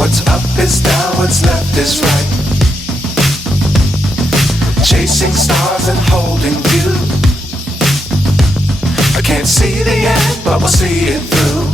What's up is down, what's left is right. Chasing stars and holding you. I can't see the end, but we'll see it through.